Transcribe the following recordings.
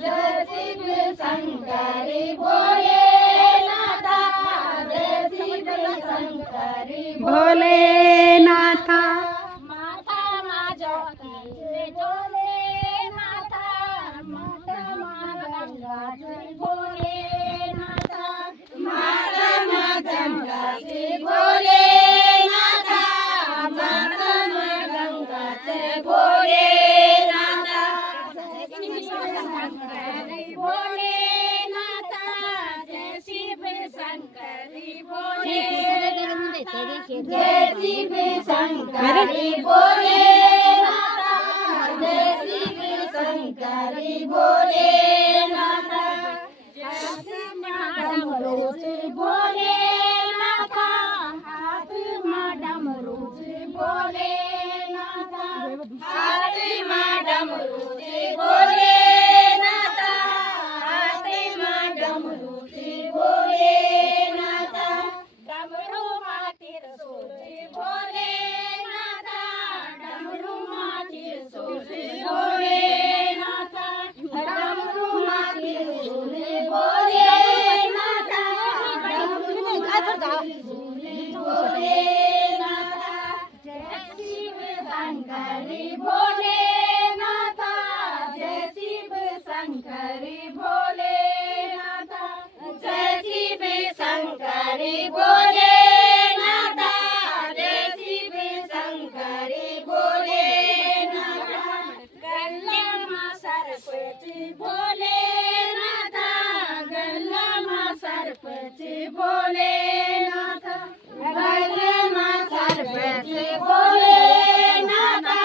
जय शिव शंकरी भोलेनाथा, जय शिव शंकरी भोलेनाथा माता माझ्या भोलेनाथा, माता माझ्या गंगाची भोलेनाथा, माता माझ्या गंगाची भोलेनाथा, माता माझ्या गंगाची भोलेनाथा, भोलेनाथा, जय शिव शंकरी भोलेनाथा, जय शिव शंकरी भोलेनाथा, जय शिव शंकरी भोलेनाथा, डमरूचे भोलेनाथा, हाथ में डमरूचे भोलेनाथा, हाथ में डमरूचे भोलेनाथा, हाथ में डमरूचे भोलेनाथा, डमरू मातीर सोचे भोलेनाथा, डमरू मातीर सोचे भोलेनाथा, डमरू मातीर सोचे भोलेनाथा, डमरू मातीर सोचे भोलेनाथा, जय शिव शंकरी भोलेनाथा, जय शिव शंकरी भोलेनाथा, जय शिव शंकरी भोलेनाथा, जय शिव शंकरी भोलेनाथा, गल्लामा सरपंच भोलेनाथा, गल्लामा सरपंच भोलेनाथा, गल्लामा सरपंच भोलेनाथा,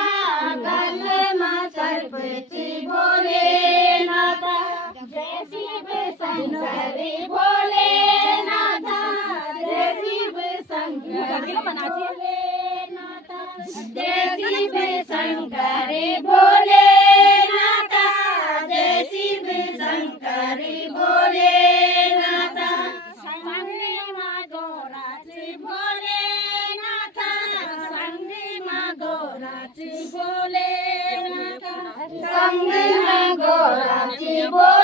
गल्लामा सरपंच भोलेनाथा, जय शिव शंकरी भोलेनाथा, जय शिव शंकरी भोलेनाथा, जय शिव शंकरी भोलेनाथा, जय शिव शंकरी भोलेनाथा, संगे मागोराचे भोलेनाथा, संगे मागोराचे भोलेनाथा, संगे मागोराचे भोलेनाथा,